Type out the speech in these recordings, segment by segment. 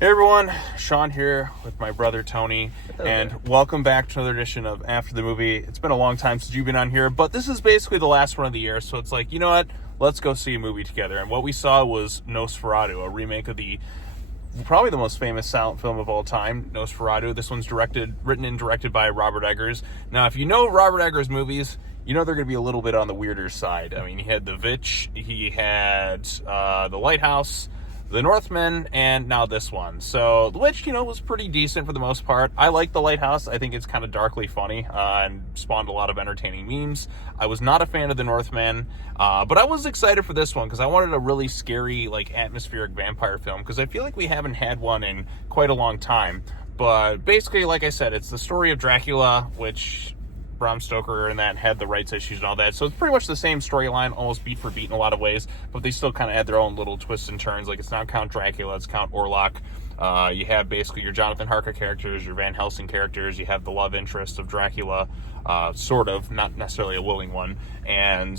Hey everyone, Sean here with my brother Tony, and welcome back to another edition of After the Movie. It's been a long time since you've been on here, but this is basically the last one of the year, so it's like, you know what, let's go see a movie together. And what we saw was Nosferatu, a remake of probably the most famous silent film of all time, Nosferatu. This one's written and directed by Robert Eggers. Now, if you know Robert Eggers movies, you know they're going to be a little bit on the weirder side. I mean, he had The Witch, he had The Lighthouse, The Northman, and now this one. So, The Witch, was pretty decent for the most part. I like The Lighthouse. I think it's kind of darkly funny and spawned a lot of entertaining memes. I was not a fan of The Northman, but I was excited for this one because I wanted a really scary, atmospheric vampire film because I feel like we haven't had one in quite a long time. But basically, like I said, it's the story of Dracula, which Bram Stoker and that had the rights issues and all that. So it's pretty much the same storyline, almost beat for beat in a lot of ways, but they still kind of add their own little twists and turns. Like, it's not Count Dracula, it's Count Orlok. You have basically your Jonathan Harker characters, your Van Helsing characters, you have the love interest of Dracula, sort of, not necessarily a willing one, and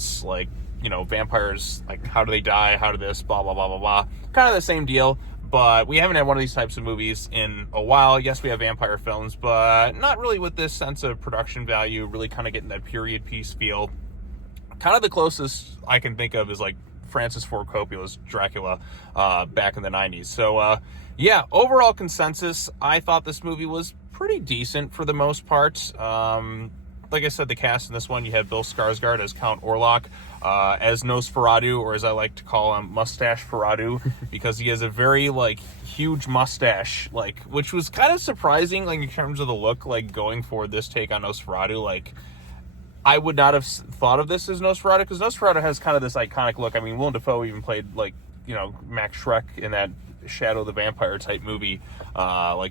vampires, how do they die, how do this, blah, blah, blah, blah, blah. Kind of the same deal. But we haven't had one of these types of movies in a while. Yes, we have vampire films, but not really with this sense of production value, really kind of getting that period piece feel. Kind of the closest I can think of is Francis Ford Coppola's Dracula back in the 90s. So, overall consensus, I thought this movie was pretty decent for the most part. Like I said, the cast in this one, you have Bill Skarsgård as Count Orlok, as Nosferatu, or as I like to call him, Mustache Ferratu, because he has a very, huge mustache, which was kind of surprising, in terms of the look, going for this take on Nosferatu. I would not have thought of this as Nosferatu, because Nosferatu has kind of this iconic look. I mean, Willem Dafoe even played, Max Schreck in that Shadow the Vampire type movie,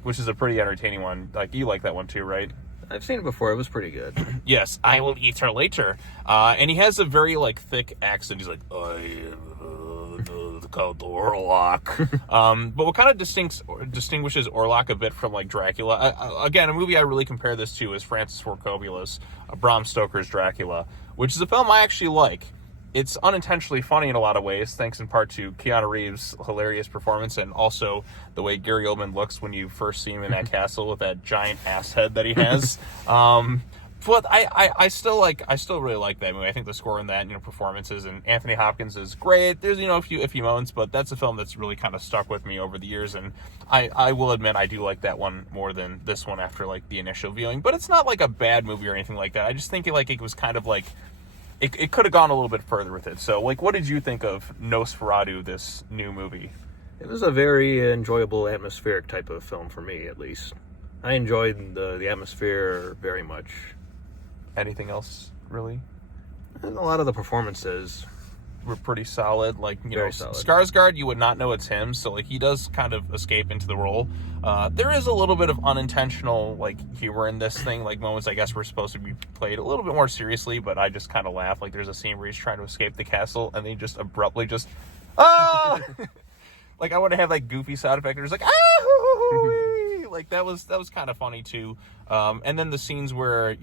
which is a pretty entertaining one. You like that one too, right? I've seen it before. It was pretty good. Yes, I will eat her later. And he has a very, thick accent. He's like, I am the Count Orlok. But what kind of distinguishes Orlok a bit from, Dracula? Again, a movie I really compare this to is Francis Ford Coppola's Bram Stoker's Dracula, which is a film I actually like. It's unintentionally funny in a lot of ways, thanks in part to Keanu Reeves' hilarious performance and also the way Gary Oldman looks when you first see him in that castle with that giant ass head that he has. But I still really like that movie. I think the score in that, performances, and Anthony Hopkins is great. There's, a few moments, but that's a film that's really kind of stuck with me over the years, and I will admit I do like that one more than this one after, the initial viewing. But it's not, a bad movie or anything like that. I just think it was kind of, It could have gone a little bit further with it. So, what did you think of Nosferatu, this new movie? It was a very enjoyable, atmospheric type of film for me, at least. I enjoyed the atmosphere very much. Anything else, really? And a lot of the performances were pretty solid. Very solid. Skarsgård, you would not know it's him, so he does kind of escape into the role. There is a little bit of unintentional humor in this thing, moments I guess were supposed to be played a little bit more seriously, but I just kind of laugh. There's a scene where he's trying to escape the castle and then he just abruptly just I want to have goofy sound effect. There's that was kind of funny too. And then the scenes where,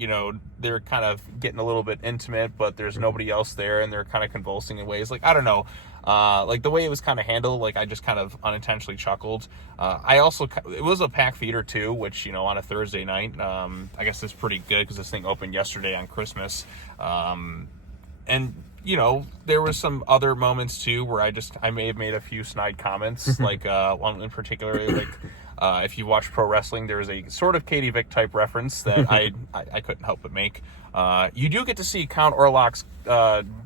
they're kind of getting a little bit intimate, but there's nobody else there and they're kind of convulsing in ways. I don't know. The way it was kind of handled, I just kind of unintentionally chuckled. It was a packed theater too, which, on a Thursday night, I guess is pretty good because this thing opened yesterday on Christmas. And, there were some other moments too where I may have made a few snide comments, one in particular, if you watch pro wrestling, there is a sort of Katie Vick type reference that I couldn't help but make. You do get to see Count Orlok's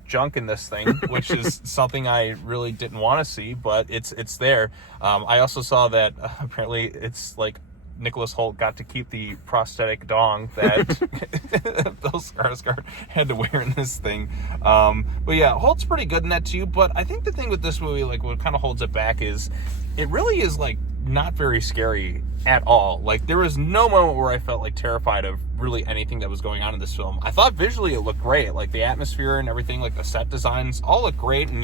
junk in this thing, which is something I really didn't want to see, but it's there. I also saw that apparently it's Nicholas Hoult got to keep the prosthetic dong that Bill Skarsgård had to wear in this thing. But yeah, Holt's pretty good in that too. But I think the thing with this movie, what kind of holds it back is it really is not very scary at all. There was no moment where I felt terrified of really anything that was going on in this film. I thought visually it looked great, the atmosphere and everything, the set designs all look great, and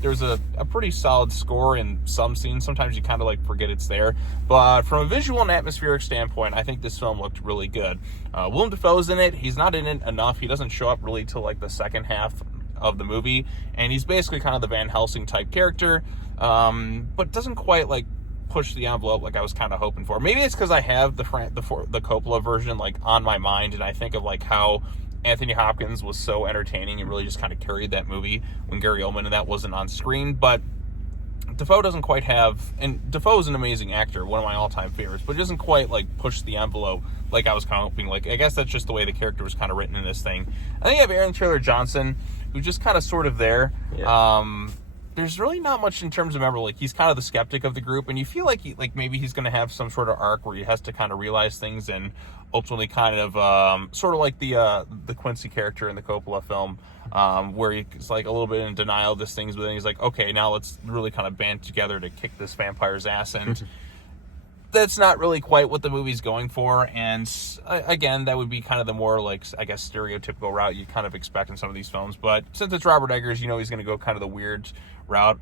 there was a pretty solid score in some scenes. Sometimes you kind of forget it's there, but from a visual and atmospheric standpoint, I think this film looked really good. Willem Dafoe's in it. He's not in it enough. He doesn't show up really till the second half of the movie, and he's basically kind of the Van Helsing type character, but doesn't quite push the envelope like I was kind of hoping for. Maybe it's because I have the Coppola version like on my mind, and I think of like how Anthony Hopkins was so entertaining and really just kind of carried that movie when Gary Oldman and that wasn't on screen. But Dafoe doesn't quite have, and Dafoe is an amazing actor, one of my all-time favorites, but it doesn't quite like push the envelope like I was kind of hoping. Like, I guess that's just the way the character was kind of written in this thing. I think you have Aaron Taylor Johnson, who's just kind of sort of there. Yeah. There's really not much in terms of like he's kind of the skeptic of the group, and you feel like maybe he's going to have some sort of arc where he has to kind of realize things and ultimately kind of sort of like the Quincy character in the Coppola film, where he's like a little bit in denial of this things, but then he's like, okay, now let's really kind of band together to kick this vampire's ass. And that's not really quite what the movie's going for. And again, that would be kind of the more like, I guess, stereotypical route you kind of expect in some of these films. But since it's Robert Eggers, you know he's going to go kind of the weird route.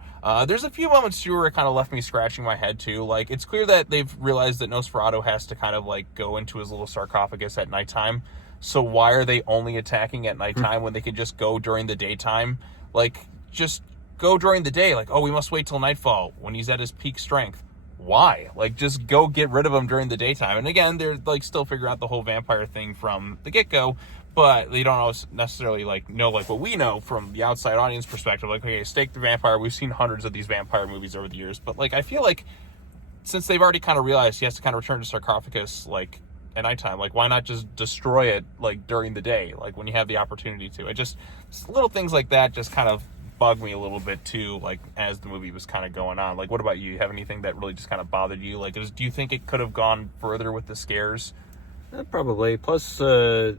There's a few moments too where it kind of left me scratching my head too. Like, it's clear that they've realized that Nosferatu has to kind of like go into his little sarcophagus at nighttime. So why are they only attacking at nighttime when they could just go during the daytime? Like, just go during the day. Like, oh, we must wait till nightfall when he's at his peak strength. Why? Like, just go get rid of him during the daytime. And again, they're like still figuring out the whole vampire thing from the get-go, but they don't always necessarily like know like what we know from the outside audience perspective. Like, okay, Stake the Vampire, we've seen hundreds of these vampire movies over the years, but like I feel like since they've already kind of realized he has to kind of return to sarcophagus like at nighttime, like why not just destroy it like during the day, like when you have the opportunity to? It just little things like that just kind of bug me a little bit too, like as the movie was kind of going on. Like, what about you? You have anything that really just kind of bothered you? Like, do you think it could have gone further with the scares? Probably. Plus, I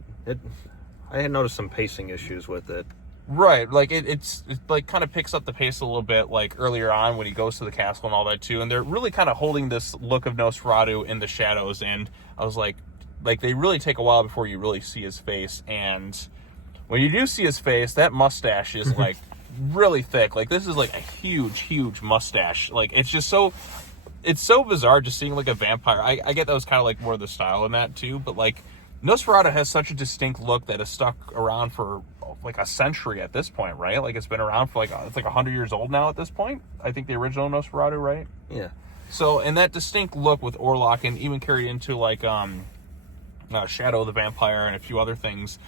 had noticed some pacing issues with it. Right, like it's like kind of picks up the pace a little bit, like earlier on when he goes to the castle and all that too, and they're really kind of holding this look of Nosferatu in the shadows, and I was like they really take a while before you really see his face, and when you do see his face, that mustache is like really thick. Like, this is like a huge mustache. Like, it's just so bizarre just seeing like a vampire. I get that was kind of like more of the style in that too, but like Nosferatu has such a distinct look that has stuck around for like a century at this point, right? Like, it's been around for like it's like 100 years old now at this point. I think the original Nosferatu, right? Yeah. So, and that distinct look with Orlok, and even carried into like Shadow of the Vampire and a few other things,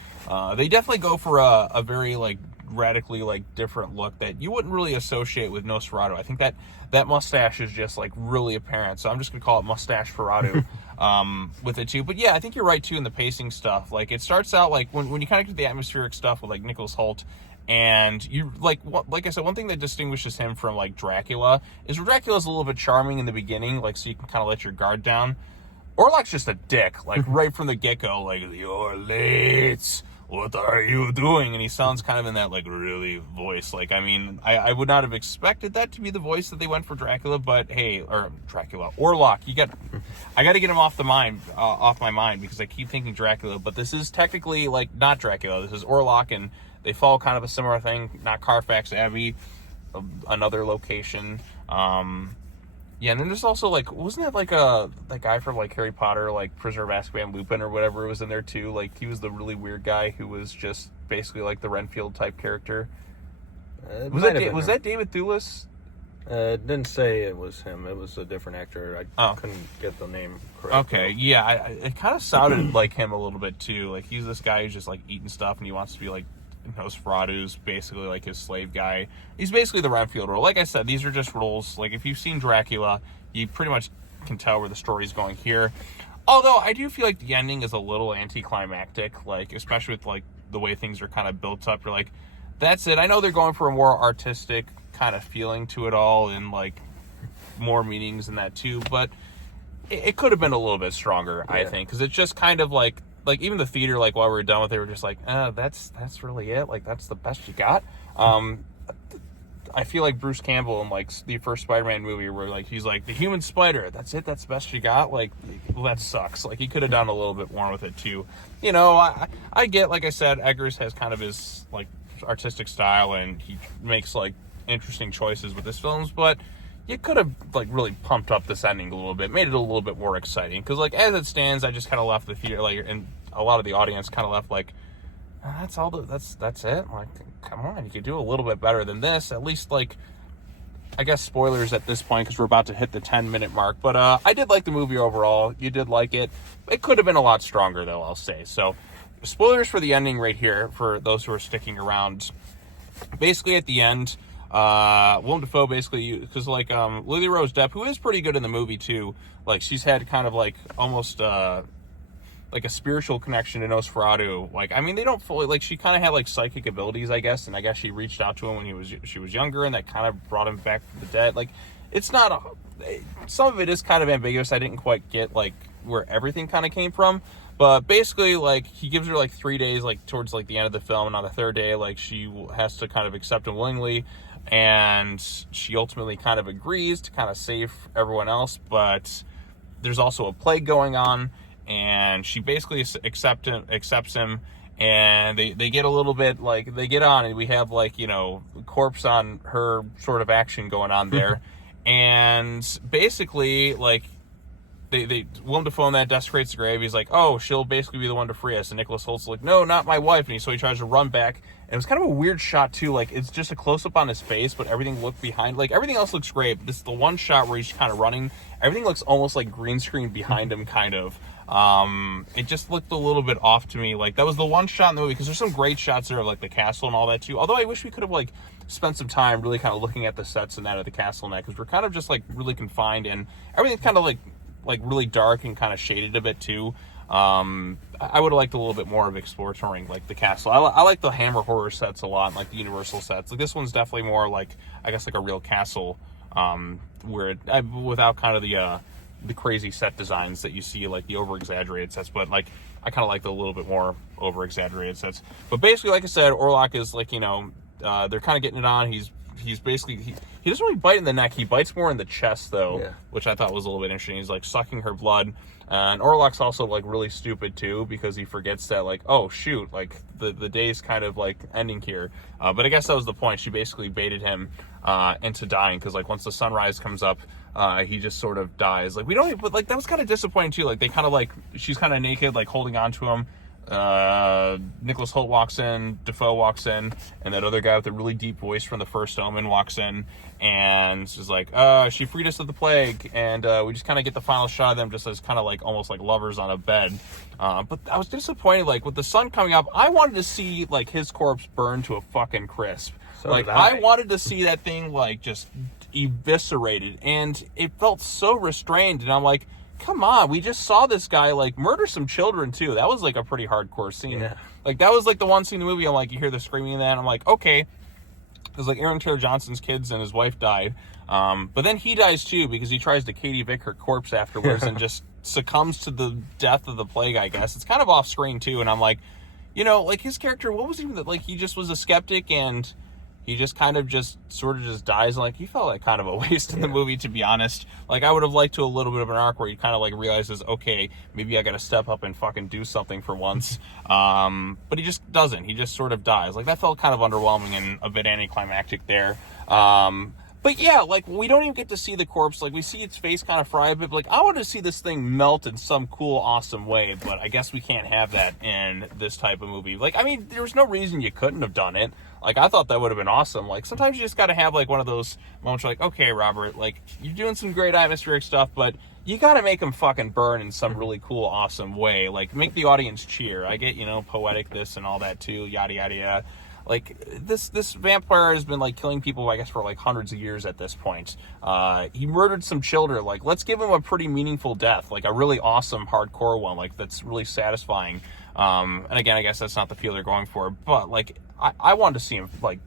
they definitely go for a very like radically like different look that you wouldn't really associate with Nosferatu. I think that mustache is just like really apparent, so I'm just gonna call it Mustache Ferratu with it too. But yeah, I think you're right too in the pacing stuff. Like, it starts out like when you kind of get the atmospheric stuff with like Nicholas Hoult, and you like I said, one thing that distinguishes him from like Dracula is Dracula's a little bit charming in the beginning, like so you can kind of let your guard down. Orlok's just a dick, like right from the get-go, like, "You're late. What are you doing?" And he sounds kind of in that like really voice. Like, I mean, I would not have expected that to be the voice that they went for Dracula, but hey, or Dracula, Orlok, I got to get him off my mind because I keep thinking Dracula, but this is technically like not Dracula. This is Orlok, and they follow kind of a similar thing. Not Carfax Abbey, another location. Yeah, and then there's also like, wasn't that like that guy from like Harry Potter, like Prisoner of Azkaban, Lupin or whatever, was in there too? Like, he was the really weird guy who was just basically like the Renfield type character. Was that David Thewlis? It didn't say it was him. It was a different actor. I couldn't get the name correct. Okay, yeah, it kind of sounded like him a little bit too. Like, he's this guy who's just like eating stuff, and he wants to be like Nosferatu's basically like his slave guy. He's basically the Renfield role. Like I said, these are just roles. Like, if you've seen Dracula, you pretty much can tell where the story's going here. Although I do feel like the ending is a little anticlimactic, like especially with like the way things are kind of built up. You're like, that's it. I know they're going for a more artistic kind of feeling to it all, and like more meanings in that too, but it could have been a little bit stronger, yeah. I think, because it's just kind of like even the theater, like while we were done with it, we were just like, that's really it. Like, that's the best you got. I feel like Bruce Campbell in like the first Spider-Man movie, where like he's like, the human spider, that's it, that's the best you got. Like, well, that sucks. Like, he could have done a little bit more with it too. You know, I get, like I said, Eggers has kind of his like artistic style, and he makes like interesting choices with his films, but you could have like really pumped up this ending a little bit, made it a little bit more exciting. Because like as it stands, I just kind of left the theater like, and a lot of the audience kind of left like, that's it. Like, come on, you could do a little bit better than this. At least like I guess spoilers at this point because we're about to hit the 10-minute mark. But I did like the movie overall. You did like it. It could have been a lot stronger, though, I'll say. So spoilers for the ending right here for those who are sticking around. Basically, at the end, Willem Dafoe basically, because like Lily Rose Depp, who is pretty good in the movie too, like she's had kind of like almost like a spiritual connection to Nosferatu. Like, I mean, they don't fully, like, she kind of had like psychic abilities, I guess, and I guess she reached out to him when she was younger, and that kind of brought him back from the dead. Like, it's not some of it is kind of ambiguous. I didn't quite get like where everything kind of came from, but basically, like, he gives her like 3 days, like towards like the end of the film, and on the third day, like, she has to kind of accept him willingly, and she ultimately kind of agrees to kind of save everyone else, but there's also a plague going on. And she basically accepts him, and they get a little bit, like, they get on, and we have, like, you know, corpse on her sort of action going on there. And basically, like, Willem Dafoe in that desecrates the grave. He's like, oh, she'll basically be the one to free us. And Nicholas Holt's like, no, not my wife. And so he tries to run back. And it was kind of a weird shot, too. Like, it's just a close-up on his face, but everything looked behind. Like, everything else looks great. But this is the one shot where he's kind of running. Everything looks almost like green screen behind him, kind of. It just looked a little bit off to me. Like, that was the one shot in the movie, because there's some great shots there of, like, the castle and all that, too. Although I wish we could have, like, spent some time really kind of looking at the sets and that of the castle and that, because we're kind of just, like, really confined, and everything's kind of, like really dark and kind of shaded a bit too. I would have liked a little bit more of exploring like the castle. I like the Hammer horror sets a lot, and like the Universal sets. Like, this one's definitely more like, I guess, like a real castle, where without kind of the crazy set designs that you see, like the over exaggerated sets. But like, I kind of like the little bit more over exaggerated sets. But basically, like I said, Orlok is like, you know, they're kind of getting it on. He's basically, he doesn't really bite in the neck. He bites more in the chest, though, yeah, which I thought was a little bit interesting. He's, like, sucking her blood. And Orlok's also, like, really stupid, too, because he forgets that, like, oh, shoot, like, the day's kind of, like, ending here. But I guess that was the point. She basically baited him into dying, because, like, once the sunrise comes up, he just sort of dies. Like, we don't even, but, like, that was kind of disappointing, too. Like, they kind of, like, she's kind of naked, like, holding on to him. Nicholas Hoult walks in, Dafoe walks in, and that other guy with the really deep voice from the first Omen walks in, and is like, she freed us of the plague, and we just kind of get the final shot of them just as kind of like almost like lovers on a bed. But I was disappointed, like, with the sun coming up, I wanted to see like his corpse burn to a fucking crisp. So like, I wanted to see that thing like just eviscerated, and it felt so restrained, and I'm like, come on, we just saw this guy like murder some children too. That was like a pretty hardcore scene. Yeah. Like, that was like the one scene in the movie, I'm like, you hear the screaming and that, and I'm like, okay, because like Aaron Taylor Johnson's kids and his wife died, but then he dies too, because he tries to Katie Vick her corpse afterwards and just succumbs to the death of the plague, I guess. It's kind of off screen too, and I'm like, you know, like, his character, what was even that, like, he just was a skeptic, and he just kind of just sort of just dies. And like, he felt like kind of a waste in the movie, to be honest. Like, I would have liked to a little bit of an arc where he kind of like realizes, okay, maybe I got to step up and fucking do something for once. But he just doesn't. He just sort of dies. Like, that felt kind of underwhelming and a bit anticlimactic there. But yeah, like, we don't even get to see the corpse. Like, we see its face kind of fry a bit. But like, I want to see this thing melt in some cool, awesome way. But I guess we can't have that in this type of movie. Like, I mean, there was no reason you couldn't have done it. Like, I thought that would have been awesome. Like, sometimes you just got to have, like, one of those moments where, like, okay, Robert, like, you're doing some great atmospheric stuff, but you got to make them fucking burn in some really cool, awesome way. Like, make the audience cheer. I get, you know, poetic this and all that, too, yada, yada, yada. Like, this vampire has been, like, killing people, I guess, for, like, hundreds of years at this point. He murdered some children. Like, let's give him a pretty meaningful death. Like, a really awesome, hardcore one. Like, that's really satisfying. And again, I guess that's not the feel they're going for. But, like, I wanted to see him, like,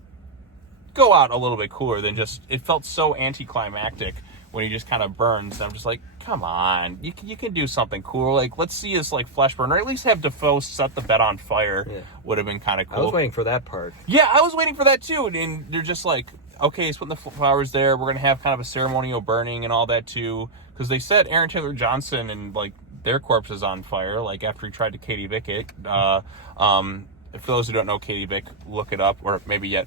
go out a little bit cooler than just... It felt so anticlimactic when he just kind of burns. And I'm just like, come on. You can do something cool. Like, let's see his, like, flesh burn. Or at least have Dafoe set the bed on fire. Yeah. Would have been kind of cool. I was waiting for that part. Yeah, I was waiting for that, too. And they're just like, okay, he's putting the flowers there. We're going to have kind of a ceremonial burning and all that, too. Because they set Aaron Taylor Johnson and, like, their corpses on fire, like, after he tried to Katie Vick it. For those who don't know Katie Vick, look it up, or maybe yet,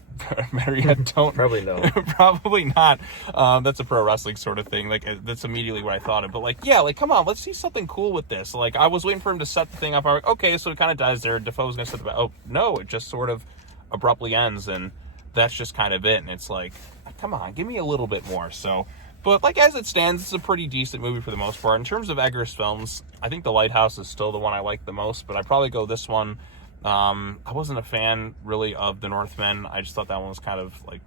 better yet, don't. Probably no. Probably not. That's a pro wrestling sort of thing. Like, that's immediately what I thought of. But, like, yeah, like, come on, let's see something cool with this. Like, I was waiting for him to set the thing up. I'm like, okay, so it kind of dies there. Defoe's going to set the... Oh, no, it just sort of abruptly ends, and that's just kind of it. And it's like, come on, give me a little bit more. So, but like as it stands, it's a pretty decent movie for the most part. In terms of Eggers films, I think The Lighthouse is still the one I like the most, but I'd probably go this one. I wasn't a fan really of The Northman. I just thought that one was kind of like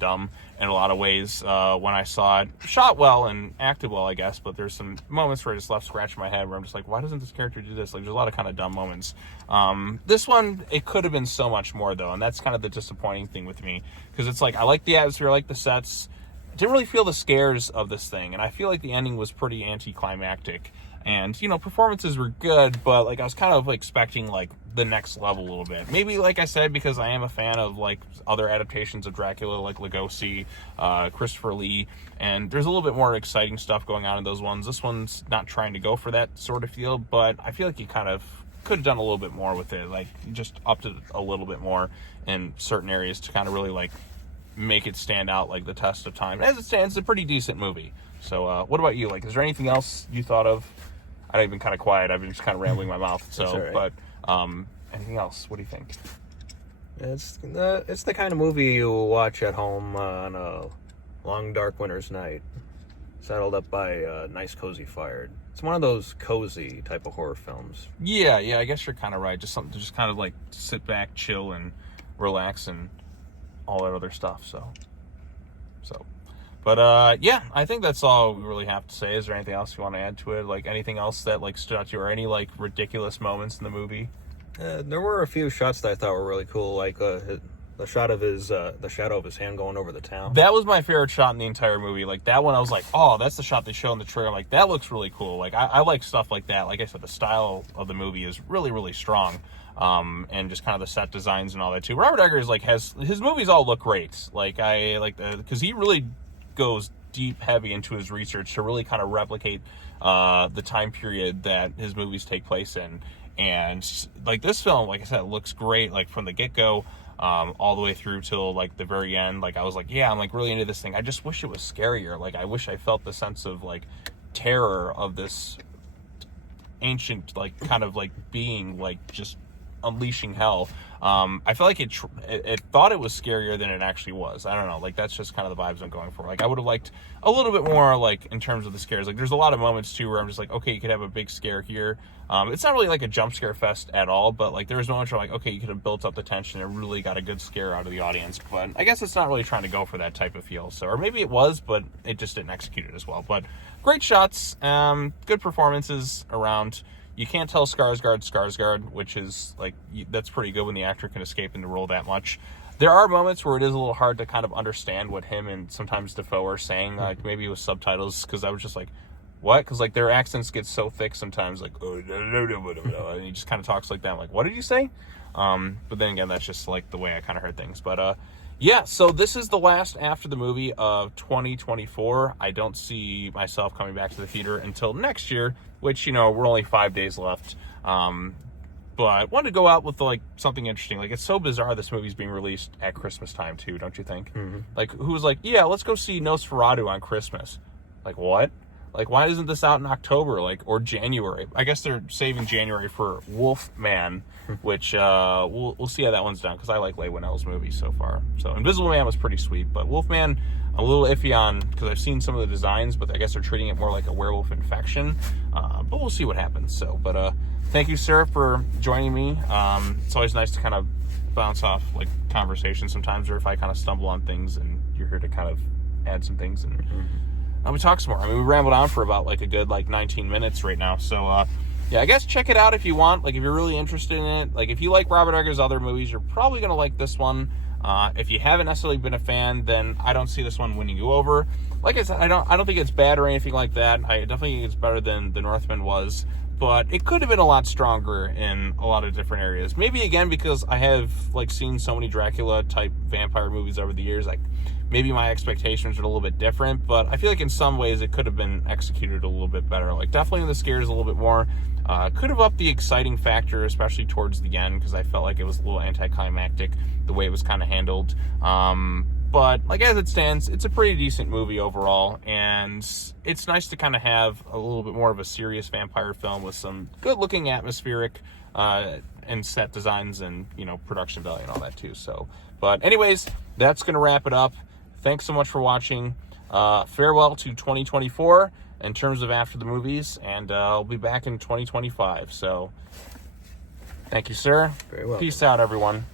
dumb in a lot of ways when I saw it. Shot well and acted well, I guess, but there's some moments where I just left scratching my head where I'm just like, why doesn't this character do this? Like, there's a lot of kind of dumb moments. This one, it could have been so much more though, and that's kind of the disappointing thing with me, because it's like, I like the atmosphere, I like the sets. I didn't really feel the scares of this thing, and I feel like the ending was pretty anticlimactic. And, you know, performances were good, but, like, I was kind of expecting, like, the next level a little bit. Maybe, like I said, because I am a fan of, like, other adaptations of Dracula, like Lugosi, Christopher Lee, and there's a little bit more exciting stuff going on in those ones. This one's not trying to go for that sort of feel, but I feel like you kind of could have done a little bit more with it. Like, just upped it a little bit more in certain areas to kind of really, like, make it stand out, like, the test of time. As it stands, it's a pretty decent movie. So, what about you? Like, is there anything else you thought of? I've been kind of quiet. I've been just kind of rambling my mouth. So, right. But anything else? What do you think? It's the kind of movie you watch at home on a long, dark winter's night, settled up by a nice, cozy fire. It's one of those cozy type of horror films. Yeah, I guess you're kind of right. Just something to just kind of like sit back, chill, and relax, and all that other stuff. So. But, yeah, I think that's all we really have to say. Is there anything else you want to add to it? Like, anything else that, like, stood out to you, or any, like, ridiculous moments in the movie? There were a few shots that I thought were really cool, like the shot of the shadow of his hand going over the town. That was my favorite shot in the entire movie. Like, that one, I was like, oh, that's the shot they show in the trailer. Like, that looks really cool. Like, I like stuff like that. Like I said, the style of the movie is really, really strong. And just kind of the set designs and all that, too. Robert Eggers, like, his movies all look great. Like, I like because he really goes deep heavy into his research to really kind of replicate the time period that his movies take place in. And like this film, like I said, looks great, like from the get-go all the way through till like the very end. Like I was like, yeah, I'm like really into this thing. I just wish it was scarier. Like I wish I felt the sense of like terror of this ancient like kind of like being like just unleashing hell. I felt like it thought it was scarier than it actually was. I don't know, like that's just kind of the vibes I'm going for. Like I would have liked a little bit more like in terms of the scares. Like there's a lot of moments too where I'm just like, okay, you could have a big scare here. It's not really like a jump scare fest at all, but like there was moments where like, okay, you could have built up the tension and really got a good scare out of the audience. But I guess it's not really trying to go for that type of feel. So, or maybe it was, but it just didn't execute it as well. But great shots, good performances around. You can't tell Skarsgård, which is like, that's pretty good when the actor can escape into the role that much. There are moments where it is a little hard to kind of understand what him and sometimes Defoe are saying, like maybe with subtitles, because I was just like, what? Because like their accents get so thick sometimes, like, oh, and he just kind of talks like that. I'm like, what did you say? But then again, that's just like the way I kind of heard things. But yeah, so this is the last after the movie of 2024. I don't see myself coming back to the theater until next year, which, you know, we're only 5 days left. But I wanted to go out with like something interesting. Like, it's so bizarre this movie's being released at Christmas time too, don't you think? Mm-hmm. Like, who was like, yeah, let's go see Nosferatu on Christmas? Like, what? Like, why isn't this out in October, like, or January? I guess they're saving January for Wolfman, which we'll see how that one's done, because I like Leigh Whannell's movies so far. So Invisible Man was pretty sweet, but Wolfman, I'm a little iffy on, because I've seen some of the designs, but I guess they're treating it more like a werewolf infection. But we'll see what happens. So, but thank you, sir, for joining me. It's always nice to kind of bounce off like conversation sometimes, or if I kind of stumble on things and you're here to kind of add some things and. Mm-hmm. We talk some more. I mean, we rambled on for about like a good like 19 minutes right now. So, yeah, I guess check it out if you want. Like, if you're really interested in it. Like, if you like Robert Eggers' other movies, you're probably going to like this one. If you haven't necessarily been a fan, then I don't see this one winning you over. Like I said, I don't think it's bad or anything like that. I definitely think it's better than The Northman was. But it could have been a lot stronger in a lot of different areas. Maybe, again, because I have, like, seen so many Dracula-type vampire movies over the years. Like, maybe my expectations are a little bit different. But I feel like in some ways it could have been executed a little bit better. Like, definitely the scares a little bit more. Could have upped the exciting factor, especially towards the end, because I felt like it was a little anticlimactic, the way it was kind of handled. But, like, as it stands, it's a pretty decent movie overall, and it's nice to kind of have a little bit more of a serious vampire film with some good-looking atmospheric and set designs and, you know, production value and all that too. So, but anyways, that's going to wrap it up. Thanks so much for watching. Farewell to 2024 in terms of after the movies, and I'll be back in 2025. So thank you, sir. Very well. Peace out, everyone.